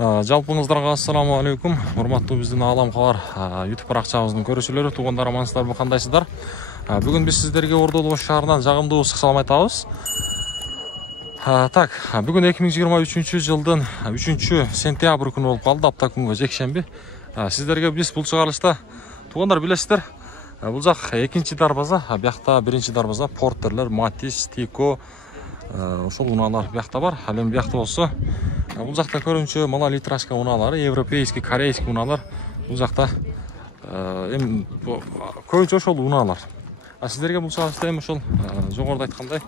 Жалпыңыздарга ассаламу алейкум. Урматтуу биздин Алам Кабар YouTube баракчабыздын көрүүчүлөрү, туугандар, амансыздарбы, кандайсыздар? Бүгүн биз сиздерге Ордолуу Ош шаарынан жагымдуу ысык салам айтабыз. Так, бүгүн 2023 жылдын 3-сентябрь күнү болуп калды, апта күнгө жекшемби. Сиздерге биз бул чыгарылышта, туугандар, билесиздер, бул жак экинчи дарбаза, биякта биринчи дарбаза Портерлер, Матис, Тико, ошол унаалар биякта бар. Ал эми биякта болсо бул жакта көрүнчү малолитражка унаалары, европейский, корейский унаалар бул жакта эми көбүнчө ошол унаалар. Сиздерге бул чыгарылышта эми ошол жогоруда айткандай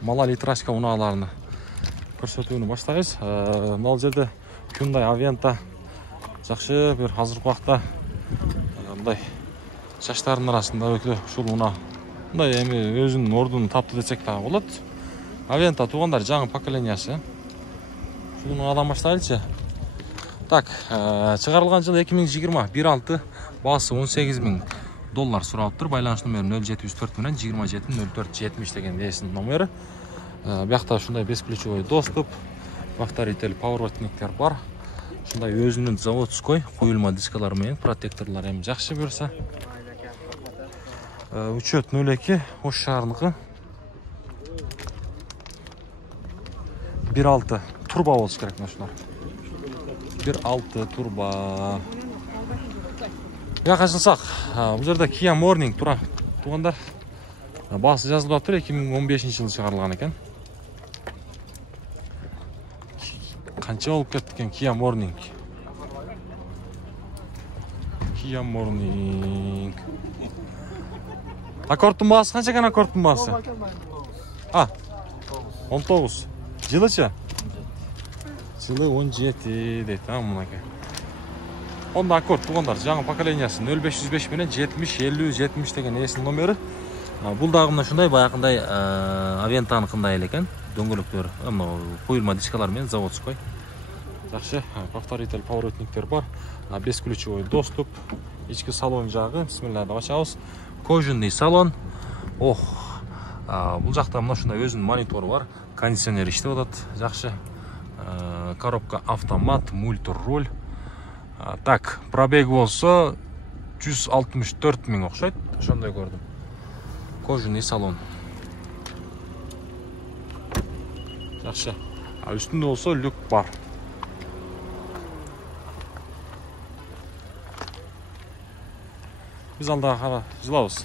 малолитражка унааларын көрсөтүүнү баштайбыз. Мына жерде Hyundai Aventa жакшы бир азыркы убакта мындай жаштардын арасында өтө ушул унаа мындай эми өзүнүн ордун тапты десек дагы болот. Aventa туугандар жаңы поколениясы. Ушул унаадан баштайлычы. Так, чыгарылган жыл 2020, 1.6, баасы $18.000 суралыптыр. Байланыш номери 074 менен 270470 деген эсин номери. Биякта ушундай бесключевой доступ, повторитель пауэрлифтингтер бар. Ушундай өзүнүн заводской куюлма дискалары менен протекторлор эми жакшы берсе. Учет 02 Ош шаарыныкы. 1.6 турбо болуш керек мына. 1.6 турбо. Бияка жылсак, бул жерде Kia Morning тура. Туугандар, баасы жазылып атыр, 2015 жылы чыгарылган экен. Канча болуп кетти экен Kia Morning? Kia Morning. Аккордтун баасы канча экен, аккордтун баасы? 19. Жылычы? Жылы 17 дейт, мынакей. Онда аккорд, туугандар, жаңы поколениясы 0505 менен 70-50-70 деген эсин номери. Бул дагы мына ушундай баягындай Aventa'ныкындай эле экен. Дөңгөлөктөр, куюлма дискалар менен заводской. Жакшы, повторитель пауэрлифтингтер бар. Бесключевой доступ. Ички салон жагы, бисмилlah деп ачабыз. Кожаный салон. Бул жакта мына ушундай өзүнүн монитору бар. Кондиционер иштеп атат, жакшы. Коробка автомат, мультируль. Так, пробег болсо 164 000 окшойт, ошондой көрдүм. Кожаный салон. Жакшы. Үстүндө болсо люк бар. Биз алда кара жылабыз.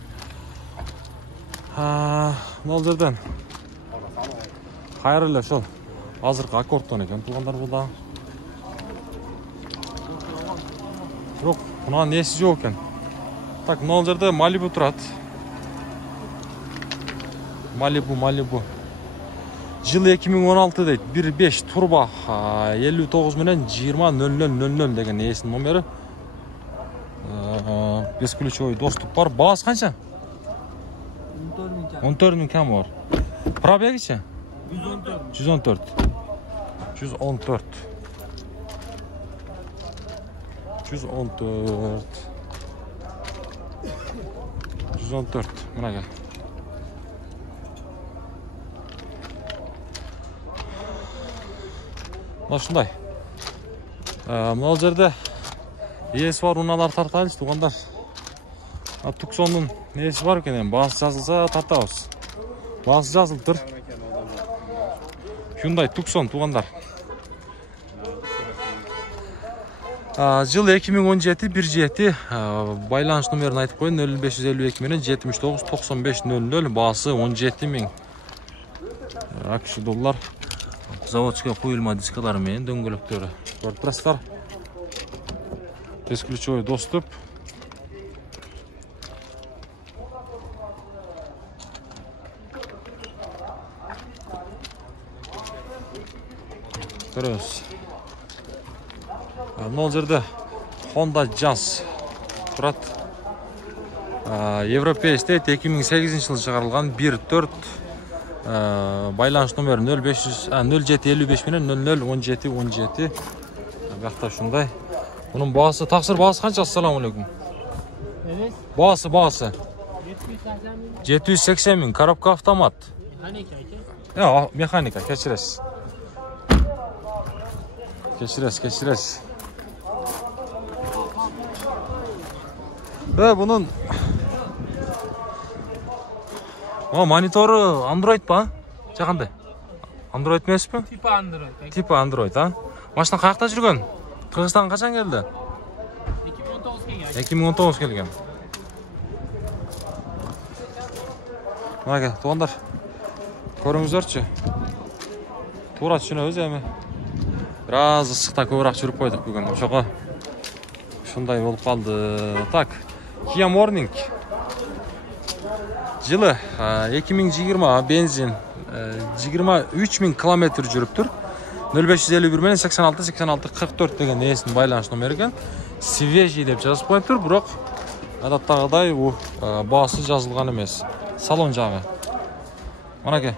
Мына жерден кайрылы ошол азыркы аккордтон экен, туугандар, бул да. Жок, мына неси жок экен. Так, мына жерде Malibu турат. Malibu. Жылы 2016 дейт. 1.5 турбо 59 менен 20.0000 деген эсин номери. Бесключевой доступ бар. Баасы канча? 14 000 кам бар. Пробегичи? 114. 114. Мынага. Мына ушундай. Мына жерде эси бар унаалар тартайлычы, туугандар. Tucson'ун эси бар экен, баасы жазылса тартабыз. Баасы жазылыптыр. Hyundai Tucson, туугандар. Жыл 2017, 1.7, байланыш номерин айтып коеюн, 0552 менен 79-95-00, баасы 17 000 акш доллар. Заводской куюлма дискалары менен дөңгөлөктөрү. Көрүп турасыздар. Бесключевой доступ. Көрөбүз. Мына жерде Honda Jazz турат. Европейский 2008 жылы чыгарылган 1.4, байланыш номери 0755 менен 001717. Биякта ушундай. Мунун баасы, таксыр баасы канча? Ассаламу алейкум. Баасы 780 000, коробка автомат. Механика, кечиресиз. Кешіресіз. Бұның мониторы Android па? Жақандай? Android емес пе? Типа Android, а? Машина қаяқта жүрген? Қырғызстанға қашан келді? 2019 келген. Мәке, туғандар, көріңіздерші. Тура түсінеміз әме. Біраз ысықта көбірақ жүріп қойдық бүгін. Ошоға шындай болып қалды. Так, Kia Morning. Жылы 2020 бензин 23.000 километр жүріп тұр. 0551 мен 86-86-44 деген есін байланыш номер екен. Свежий деп жазып қойып тұр, бірақ адаттағыдай басы жазылған емес. Салон жағы. Манеке.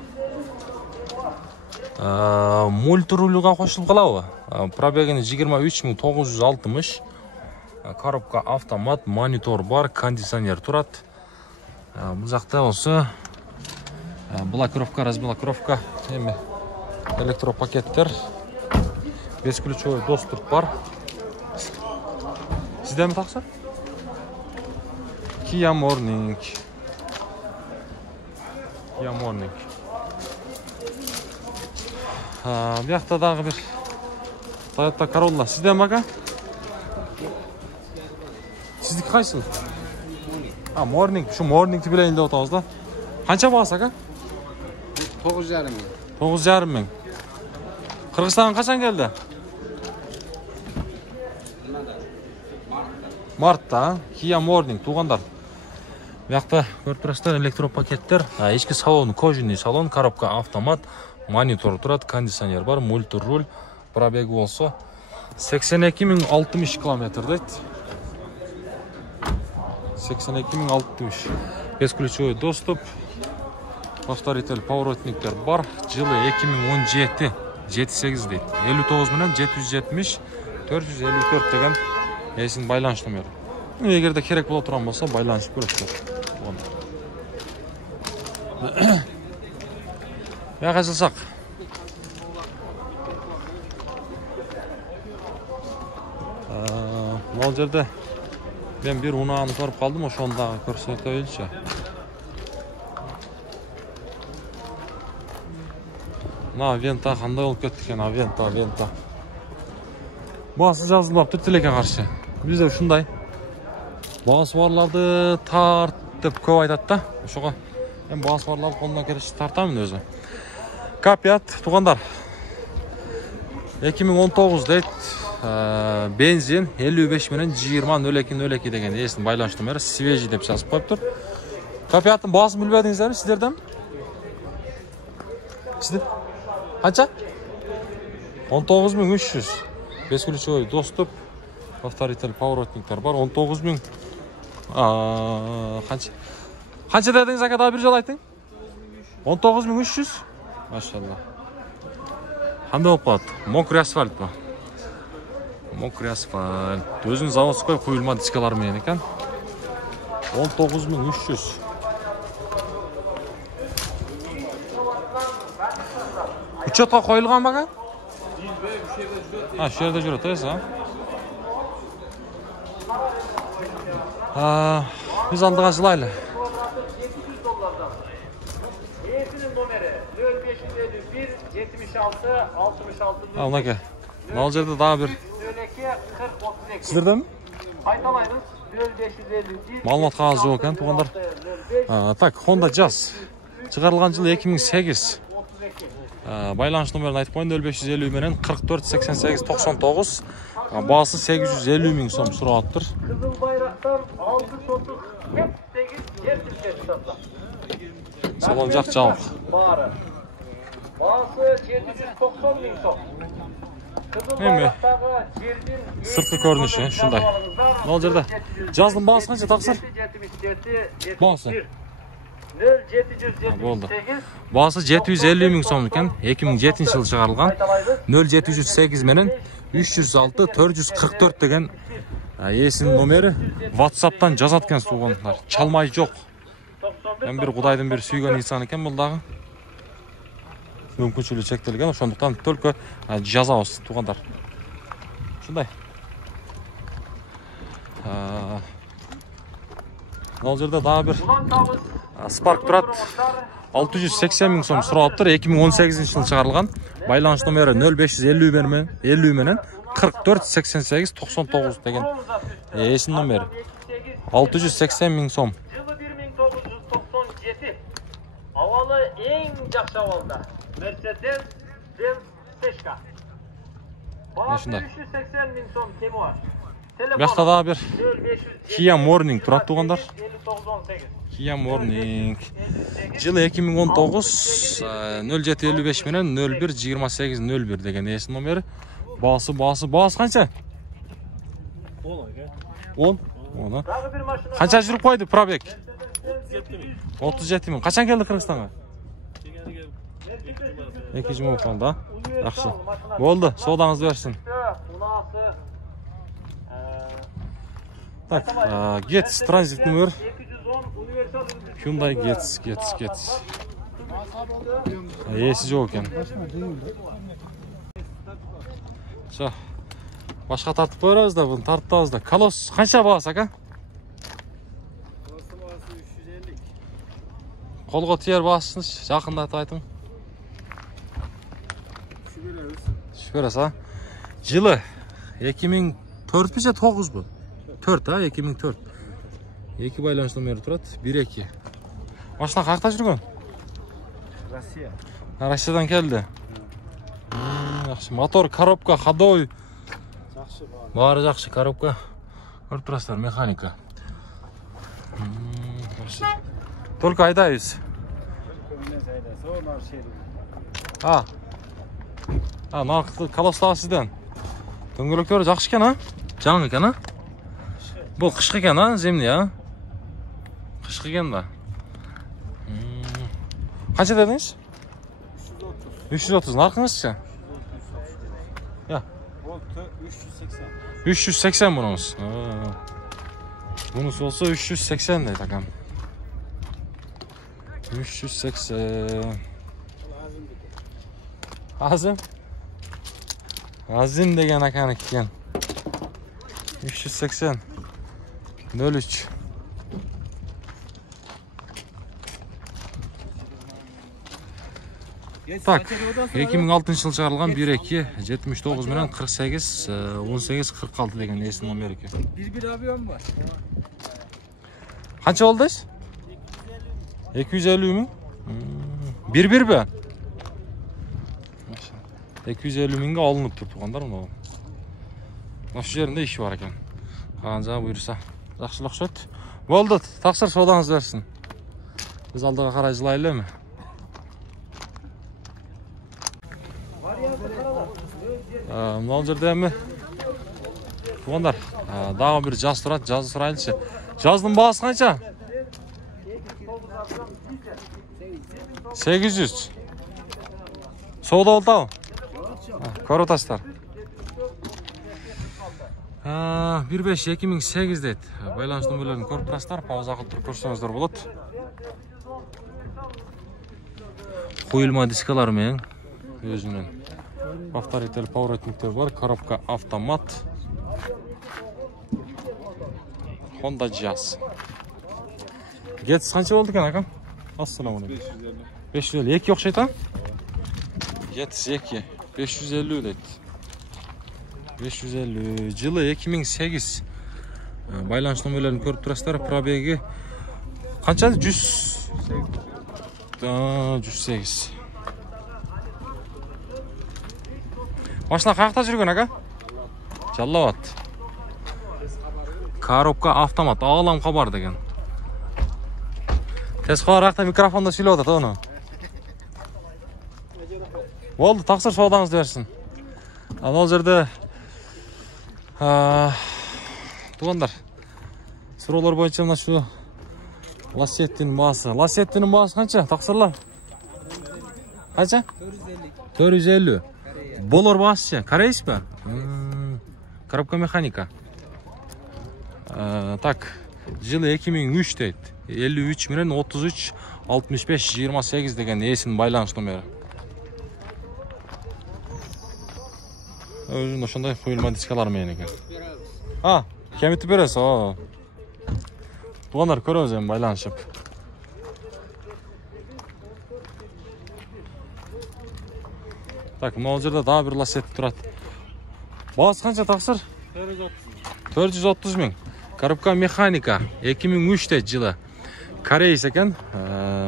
Мультирулюға қосылып қалауы. Пробегін 23.960. Коробка автомат, монитор бар, кондиционер тұрады. Бұл жақта осы блокировка, разблокировка, электропакеттер, бесключевой доступ бар. Сізде ме тақсыр? Kia Morning. Бұл жақтадағы бір Toyota Corolla. Сізде ме аға? Сіздікі қайсыл? Morning. Şu Morning'ti bile elinde otağız da. Қанша бағасы аға? 9,5 мың. 9,5 мың. Қырғызстанға қашан келді? Мартта. Kia Morning туғандар. Бұяқта көріп тұрасыздар, электропакеттер. Ішкі салон, кожаный салон, коробка автомат, монитор тұрады, кондиционер бар, мультируль, пробегі болса 82.060 километр дейді. 82.060. Бесключевой доступ. Повторитель поворотниктер бар. Жылы 2017 78 дейді. 59 менен 770 454 деген есін байланыш номері. Егерде керек бола тұрған болса, байланышып көресіздер. Яға жазсақ. Бұл жерде ben bir unağını көріп қалдым, ошонда көрсете өйлші. Вента қандай болып кетті екен, Вента. Басы жазылып тұр телеке қарсы. Бізде ұшындай. Басы барларды тартып көп айтады да. Ошоға мен басы барларды қолынан кереші тартамын өзі. Капият, туғандар. 2019 дейді. Бензин 55 менен 20.02.02 деген есін байланыш номері свежий деп жазып қойып тұр. Капиаттың басын білбедіңіздер ме сіздерден? Сіздер? Қанша? 19.300. Бесключевой доступ, повторитель поворотниктер бар. 19.000. Қанша дедіңіз аға, daha bir жол айтың? 19.300. Машалла. Қандай болып қалады? Мокрый асфальт ба? Мокрый асфальт. Өзінің заводской құйылма дискаларымен екен. 19.300. Учетқа қойылған баға? Şu yerде жүреді, esa. Biz aldığına жылайлы. Мынаке. Мына жерде дагы бир. Сіздерде ме? Маалымат кагазы жок экен, туугандар. Так, Honda Jazz. Чыгарылган жылы 2008. Байланыш номерин айтып коеюн, 0550 менен 448899. Баасы 850 миң сом сурап атыптыр. Кызыл байрактан 6 сотук кептеги жер тилкешти. Салон жак жабык. Баасы 790 миң сом. Эми сырткы көрүнүшү ушундай. Мына жерде жаздын баасы канча таксыр? Баасы 0778. Баасы 750 миң сом экен. 2007-жылы чыгарылган. 0708 менен 306 444 деген есінің номері WhatsApp'тан жазат екен суғандар. Чалмай жоқ. Мен бір құдайдың бір сүйген инсан екен бұл дағы. Мүмкіншілігі шектелген, ошондуктан только жазабыз туғандар. Ушундай. Ал жерде дагы бир Spark турат. 680 миң сом суралыптыр. 2018 жылы чыгарылган. Байланыш номери 0550 менен 44 88 99 деген эсин номери. 680 миң сом. Жылы 1997. Авалы эң жакшы авалда. Mercedes Benz Steshka. Бағасы 380 миң сом кеми бар. Бияқта дагы бир Kia Morning турат тугандар. Kia Morning. Жылы 2019 0755 менен 01 28 01 деген эсин номери. Баасы канча? 10. Оны. Канча жүрүп койду пробег? 37 миң. Качан келди Кыргызстанга? 2 жыл болду да. Жакшы. Болду, соодаңызды берсин. Так, Getz транзит номер. Hyundai Getz. Эси жок экен. Все. Башка тартып коебуз да, буну тартабыз да. Колос канча баасы ака? Баасы 350. Колго тиер баасыңыз, жакындатып айтың. Шүберес, а? Жылы 2004 бе, 9 бу? 4, а? 2004. 2 байланыш номери турат, 1-2. Машина кайякта жүргөн? Россия. Россиядан келди. Жакшы, мотор, коробка, ходовой. Жакшы бар. Баары жакшы, коробка. Көрүп турасыздар, механика. Жакшы. Только айдайбыз. Наркы колостағы сізден. Дөңгөлөктөрү жакшы экен, а? Жаңы экен, а? Бул кышкы экен, а? Зимний, а? Кышкы экен да. Канча дедиңиз? 330. Наркыңызчы? Я. 380 bunumuz. Bunus olsa 380 deydi akam. 380. Azim degen akan iken. 380. 03. Так, 2006 жылы чыгарылган 1-2 79 менен 48 18 46 деген эсин номер экен. Bir avion var. Канча болдуйсуз? 250 миң? 1-1 бе? 250 миңге алынып тур тугандар мына. Ошол жеринде иши бар экен. Канча буйрса, жакшылык окшойт. Болду, таксыр соодаңыз берсин. Биз алдыга карай жылайлы эми. Мына жерде эми тугандар, дагы бир жаз турат, жазды сурайлычы. Жаздын баасы канча? 800. Соода болду. Көрүп атасыздар. 15-2008 дейт. Байланыш номерлерин көрүп турасыздар. Пауза кылып туруп көрсөңүздөр болот. Коюлма дискалар менен өзүнүн повторитель поворотниктер бар, коробка автомат. Honda Jazz. Getz канча болду экен ака? Ассаламу алейкум. 550. 2 окшойт, а? Getz 2. 550 дейт. 550. Жылы 2008. Байланыш номерлерин көрүп турасыздар. Пробеги канча? 108. Машина каякта жүргөн ака? Жалал Абад. Коробка автомат, ағылам қабар деген. Тез қоярақта микрофонда сөйлеп атат оны. Болды, тақсыр соодаңызды берсін. Ал жерде туғандар. Сұраулар бойынша мына шу Лассеттинин баасы. Лассеттинин баасы қанша? Тақсырлар? Қанша? 450. Болор баасы, корейс ба? Коробка механика. Так, жылы 2003 дейт. 53 менен 33 65 28 деген эсин байланыш номери. Өзүнүн ошондой куюлма дискалар менен экен. Кемитип бересиз. Туугандар көрөбүз эми байланышып. Так, могу жерде дагы бир лассет турат. Баасы канча таксыр? 430 миң. Коробка механика 2003 жылы. Корейс экен.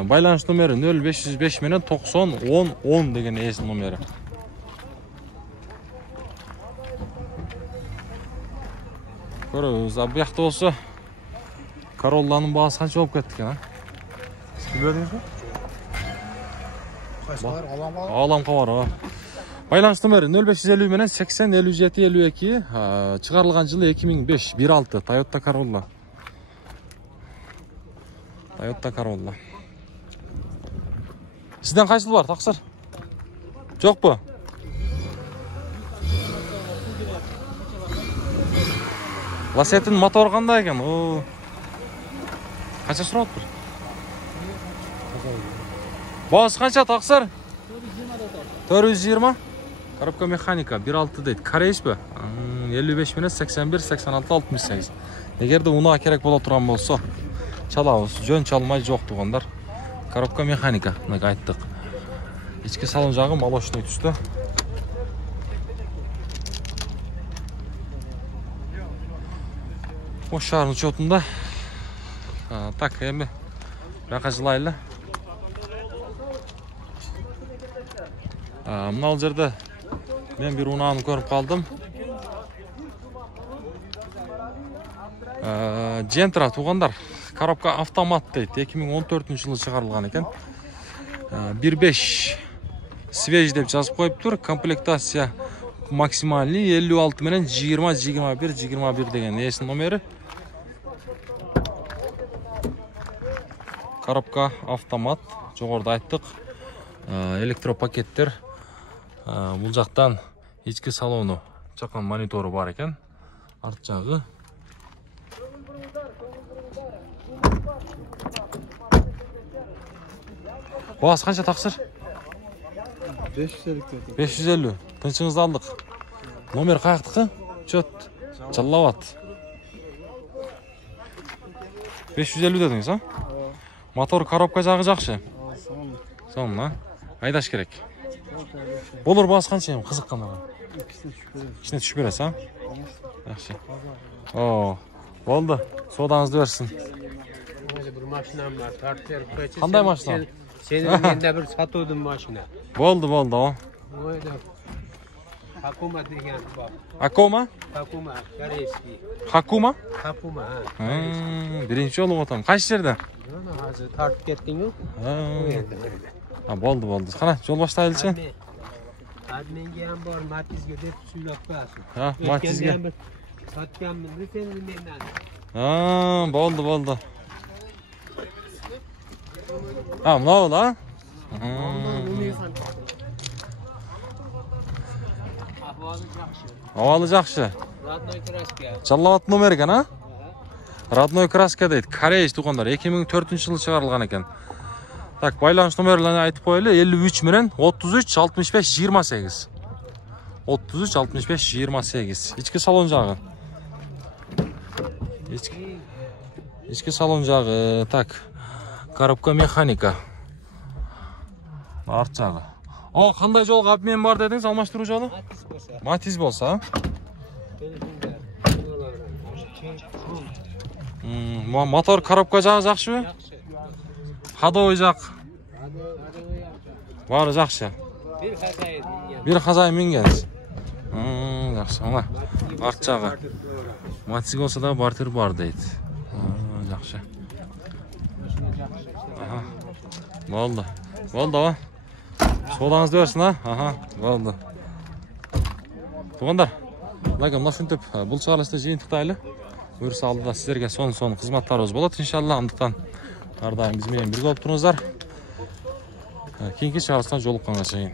Байланыш номери 0505 менен 90 10 10 деген эсин номери. Көрөбүз. Бuyakta болсо Corolla'nын баасы канча болуп кетти экен, Сиз билбедиңизби? Аламга бар. Байланыш номери 0550 менен 80 57 52. Чыгарылган жылы 2005 1.6 Toyota Corolla. Сизден кайсы жыл бар, таксыр? Жокпу? Лассеттин мотору кандай экен? Канча сурап атпыр? Баасы канча, таксыр? 420. Коробка механика 1.6 дейт. Корейспи? 55 менен 81 86 68. Эгерде унаа керек боло турган болсо, чалабыз. Жөн чалмай жок туугандар. Коробка механика, мына айттык. Ички салон жагы молочный түстө. Ош шаарынын учетунда. Так, эми бияка жылайлы. Мына жерде мен бир унааны көрүп калдым. Gentra туугандар. Коробка автомат дейт. 2014-жылы чыгарылган экен. 1.5 свеж деп жазып коюптур. Комплектация максимальный 56 менен 20 деген эсин номери. Коробка автомат, жогоруда айттык. Электропакеттер. Бул жактан ички салону чакан монитору бар экен. Арт жагы. Баасы канча, таксыр? 550. Тынчыңызды алдык. Номер каяктыкы? Чөт. Жаллабат. 550 дедиңиз, Мотор, коробка жагы жакшы. Сонун, айдаш керек. Болор, баасы канча эми кызыккан ага? Ичине түшүп бересиз, Жакшы. Болду. Содаңызды берсин. Bir maşinam var. Tartır kaçı. Кандай машина? Senin elinde bir satıyordun maşina. Болду. Oydu. Hakuma degen bak. Акома? Hakuma. Koreyski. Хакума? Hakuma ha. Биринчи жолу отам. Кайсы жерде? Ana hazır tartıp kettin yok. Болду. Кана, жол баштайлычы? Admen gelen var. Matizge de süylap basın. Матизге. Satkanmın da senin elinden. Болду. Мынау да? Абалы жакшы. Radnoy kraska. Жаллабат номер экен, Родной краска дейт. Корейс туугандар. 2004-жылы чыгарылган экен. Так, байланыш номерлерин айтып коелу. 53 менен 33 65 28. 33 65 28. Ички салон жагы. Ички салон жагы. Так. Коробка механика. Арт жагы. Кандай жолго обмен бар дедиңиз, алмаштыруу жолу? Матиз болсо, Мотор, коробка жагы жакшыбы? Ходовой жак. Баары жакшы. Бир хазайын мингенсиз. Жакшы. Мына арт жагы. Матиз болсо да бартер бар дейт. Жакшы. Болду. Содаңызды берсин, Болду. Туугандар, мына ушинтип бул чыгарылышты жыйынтыктайлы. Буюрса алдыда сиздерге сонун кызматтарыбыз болот, иншалла. Андыктан ар дайым биз менен бирге болуп туруңуздар. Кийинки чыгарылыштан жолукканга чейин.